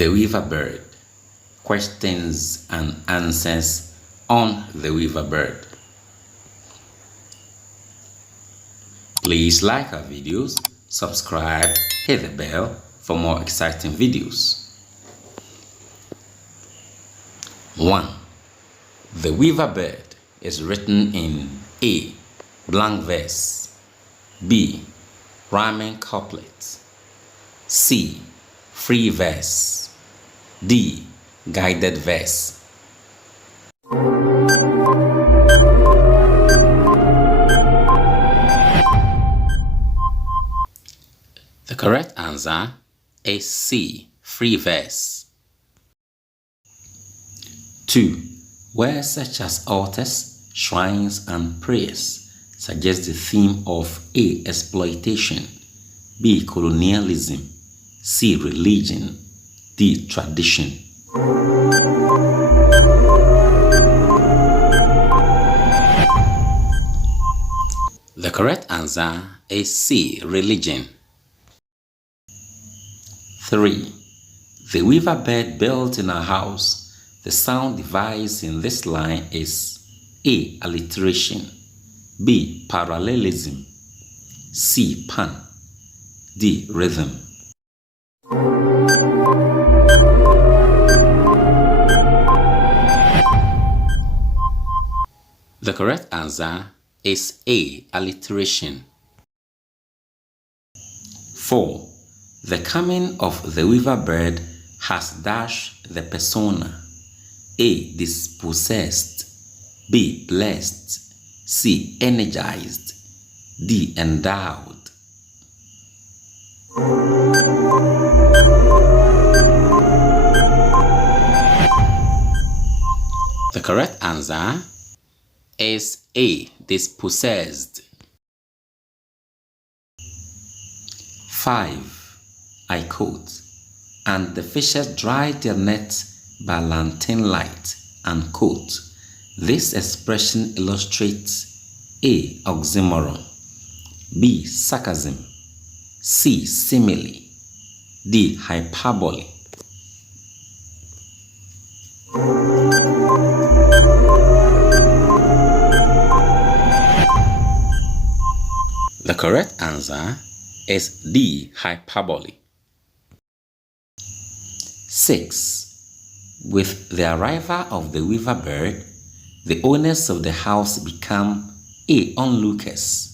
The Weaver Bird. Questions and answers on the Weaver Bird. Please like our videos, subscribe, hit the bell for more exciting videos. 1. The Weaver Bird is written in A. Blank verse, B. Rhyming couplet, C. Free verse, D. Guided verse. The correct answer is C. Free verse. 2. Words such as altars, shrines, and prayers suggest the theme of A. Exploitation, B. Colonialism, C. Religion, D. Tradition. The correct answer is C. Religion. 3. The Weaver Bird built in a house. The sound devised in this line is A. Alliteration, B. Parallelism, C. Pun, D. Rhythm. The correct answer is A. Alliteration. 4. The coming of the Weaver Bird has dashed the persona. A. Dispossessed, B. Blessed, C. Energized, D. Endowed. The correct answer is A. Dispossessed. 5. I quote, "And the fishes dried their nets by lantern light," unquote. This expression illustrates A. Oxymoron, B. Sarcasm, C. Simile, D. Hyperbole. The correct answer is D. Hyperbole. 6. With the arrival of the Weaver Bird, the owners of the house become A. Onlookers,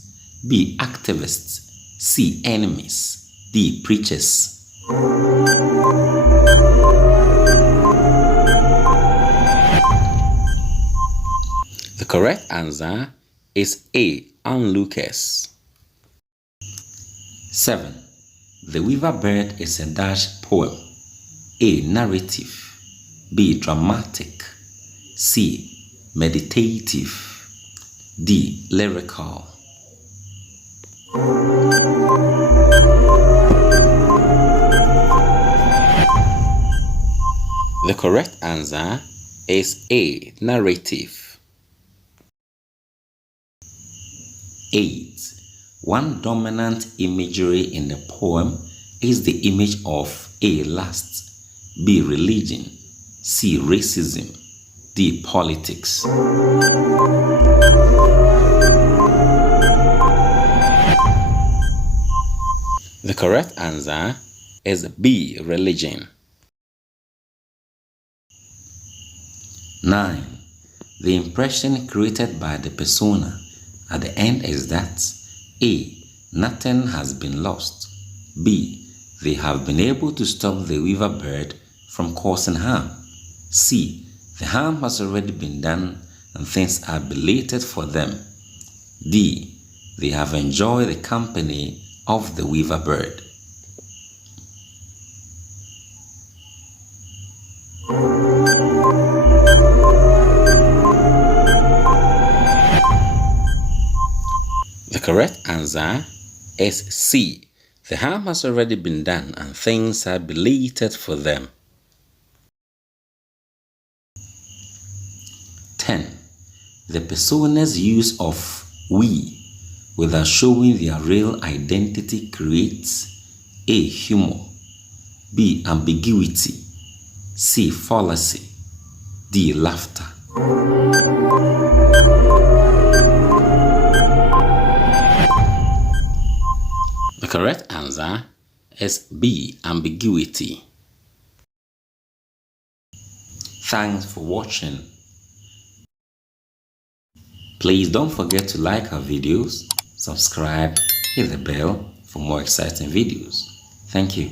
B. Activists, C. Enemies, D. Preachers. The correct answer is A. Onlookers. 7. The Weaver Bird is a dash poem. A. Narrative, B. Dramatic, C. Meditative, D. Lyrical. The correct answer is A. Narrative. 8. One dominant imagery in the poem is the image of A. Lust, B. Religion, C. Racism, D. Politics. The correct answer is B. Religion. 9. The impression created by the persona at the end is that A. Nothing has been lost, B. They have been able to stop the Weaver Bird from causing harm, C. The harm has already been done and things are belated for them, D. They have enjoyed the company of the Weaver Bird. The correct answer is C. The harm has already been done and things are belated for them. 10. The persona's use of we without showing their real identity creates A. Humor, B. Ambiguity, C. Fallacy. D. Laughter. The correct answer is B. Ambiguity. Thanks for watching. Please don't forget to like our videos, subscribe, hit the bell for more exciting videos. Thank you.